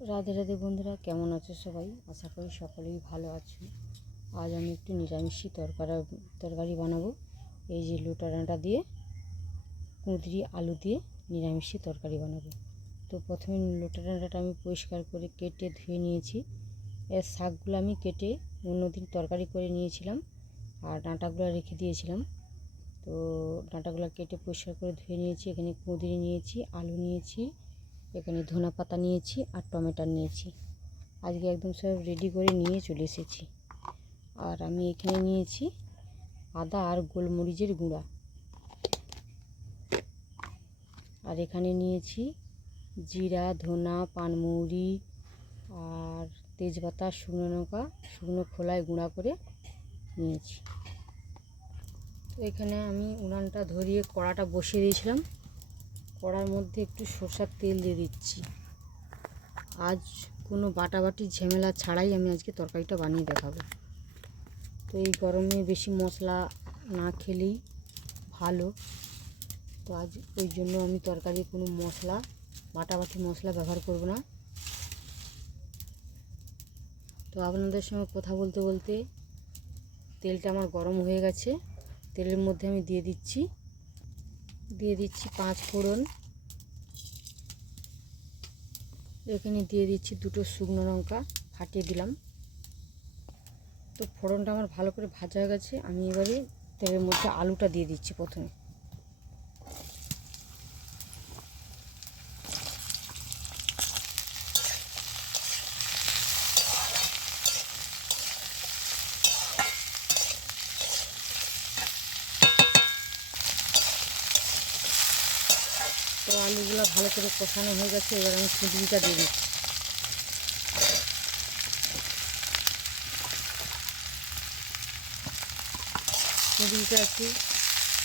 রাধে রাধে বন্ধুরা, কেমন আছো সবাই? আশা করি সকলেই ভালো আছো। আজ আমি একটু নিরামিষি তরকারি বানাবো। এই যে লোটা ডাঁটা দিয়ে কুঁদরি আলু দিয়ে নিরামিষি তরকারি বানাবো। তো প্রথমে লোটা ডাঁটাটা আমি পরিষ্কার করে কেটে ধুয়ে নিয়েছি। এর শাকগুলো আমি কেটে অন্যদিন তরকারি করে নিয়েছিলাম আর ডাঁটাগুলো রেখে দিয়েছিলাম। তো ডাঁটাগুলো কেটে পরিষ্কার করে ধুয়ে নিয়েছি। এখানে কুঁদরি নিয়েছি, আলু নিয়েছি, এখানে ধনে পাতা নিয়েছি আর টমেটো নিয়েছি। আজকে একদম সব রেডি করে নিয়ে চলে এসেছি। আর আমি এখানে নিয়েছি আদা আর গোলমরিচের গুঁড়া, আর এখানে নিয়েছি জিরা, ধনা, পানমৌরি আর তেজপাতা, শুকনো লঙ্কা শুকনো খোলায় গুঁড়া করে নিয়েছি। তো এখানে আমি উনানটা ধরিয়ে কড়াটা বসিয়ে দিয়েছিলাম। কড়ার মধ্যে একটু সরষের তেল দিয়ে দিচ্ছি। আজ কোনো বাটাবাটি ঝামেলা ছাড়াই আমি আজকে তরকারিটা বানিয়ে দেখাবো। তো এই গরমে বেশি মশলা না খেলেই ভালো। তো আজ ওই জন্য আমি তরকারি কোনো বাটাবাটি মশলা ব্যবহার করব না। তো আপনাদের সঙ্গে কথা বলতে বলতে তেলটা আমার গরম হয়ে গেছে। তেলের মধ্যে আমি দিয়ে দিচ্ছি 5 ফোড়ন। এখানে দিয়ে দিচ্ছি 2টো শুকনো লঙ্কা ফাটিয়ে দিলাম। তো ফোড়নটা আমার ভালো করে ভাজা হয়ে গেছে। আমি এবারে তেলের মধ্যে আলুটা দিয়ে দিচ্ছি প্রথমে। তো আলুগুলো ভালো করে কষানো হয়ে গেছে। এবার আমি কুঁদরিটা দিয়ে দিচ্ছি। কুঁদরিটা একটু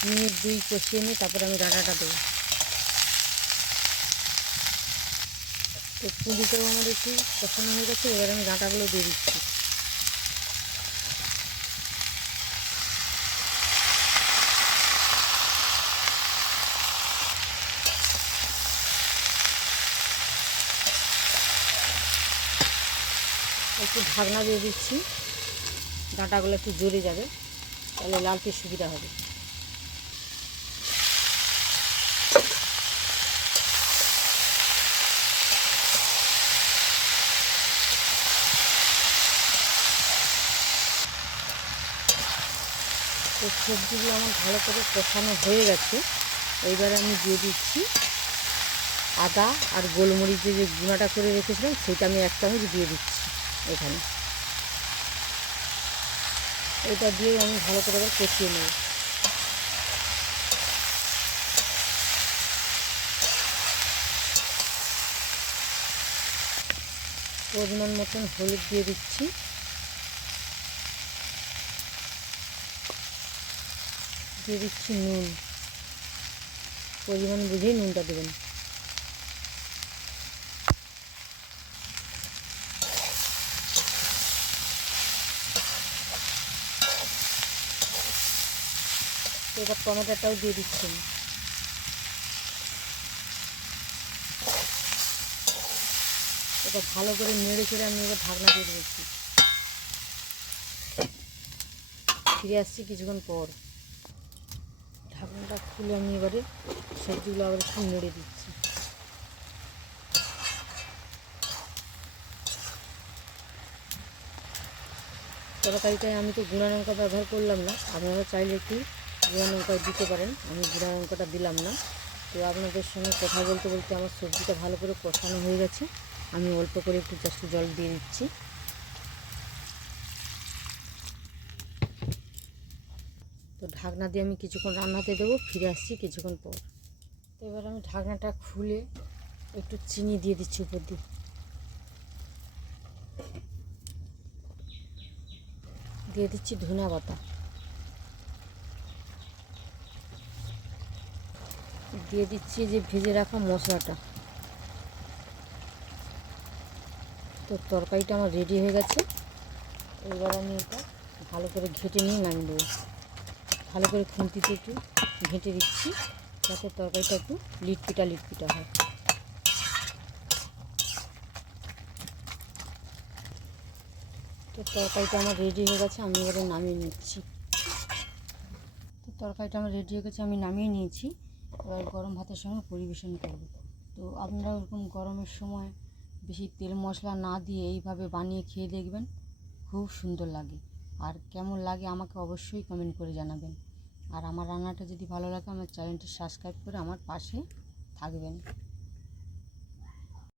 মিনিট 2 কষিয়ে নিয়ে তারপরে আমি ডাঁটাটা দেবো। তো কুঁদরিটাও আমার একটু কষানো হয়ে গেছে। এবার আমি ডাঁটাগুলো দিয়ে দিচ্ছি। একটু ঢাকনা দিয়ে দিচ্ছি, ডাঁটাগুলো একটু জোরে যাবে, তাহলে লালতে সুবিধা হবে। তো সবজিগুলো আমার ভালো করে কষানো হয়ে গেছে। এইবার আমি দিয়ে দিচ্ছি আদা আর গোলমরিচের যে গুঁড়াটা করে রেখেছিলাম সেটা আমি 1 চামচ দিয়ে দিচ্ছি এখানে। এটা দিয়ে আমি ভালো করে এবার কষিয়ে নেব। পরিমাণ মতন হলুদ দিয়ে দিচ্ছি, দিয়ে দিচ্ছি নুন। পরিমাণ বুঝেই নুনটা দেবেন। এবার টমেটোটাও দিয়ে দিচ্ছি। এটা ভালো করে নেড়ে চেড়ে আমি এবার ঢাকনা দিয়ে দিচ্ছি। ফিরে আসছি কিছুক্ষণ পর। ঢাকনাটা খুলে আমি এবারে সবজিগুলো আবার একটু নেড়ে দিচ্ছি। তরকারিটায় আমি তো গুঁড়া লঙ্কা ব্যবহার করলাম না, আপনারা চাইলে একটু গুঁড়া লঙ্কা দিতে পারেন। আমি গুঁড়া লঙ্কাটা দিলাম না। তো আপনাদের সঙ্গে কথা বলতে বলতে আমার সবজিটা ভালো করে কষানো হয়ে গেছে। আমি অল্প করে একটু জাস্ট জল দিয়ে দিচ্ছি। তো ঢাকনা দিয়ে আমি কিছুক্ষণ রান্নাতে দেবো। ফিরে আসছি কিছুক্ষণ পর। তো এবার আমি ঢাকনাটা খুলে একটু চিনি দিয়ে দিচ্ছি উপর দিয়ে। দিয়ে দিচ্ছি ধনিয়া পাতা, দিয়ে দিচ্ছি যে ভেজে রাখা মশলাটা। তো তরকারিটা আমার রেডি হয়ে গেছে। এবার আমি এটা ভালো করে ঘেঁটে নিয়ে নামিয়ে দেবো। ভালো করে খুন্তিতে একটু ঘেঁটে দিচ্ছি যাতে তরকারিটা একটু লিটপিটা হয়। তো তরকারিটা আমার রেডি হয়ে গেছে, আমি এবারে নামিয়ে নিচ্ছি। তো তরকারিটা আমার রেডি হয়ে গেছে, আমি নামিয়ে নিয়েছি। এবার গরম ভাতের সঙ্গে পরিবেশন করব। তো আপনারা ওরকম গরমের সময় বেশি তেল মশলা না দিয়ে এইভাবে বানিয়ে খেয়ে দেখবেন, খুব সুন্দর লাগে। আর কেমন লাগে আমাকে অবশ্যই কমেন্ট করে জানাবেন। আর আমার রান্নাটা যদি ভালো লাগে আমার চ্যানেলটি সাবস্ক্রাইব করে আমার পাশে থাকবেন।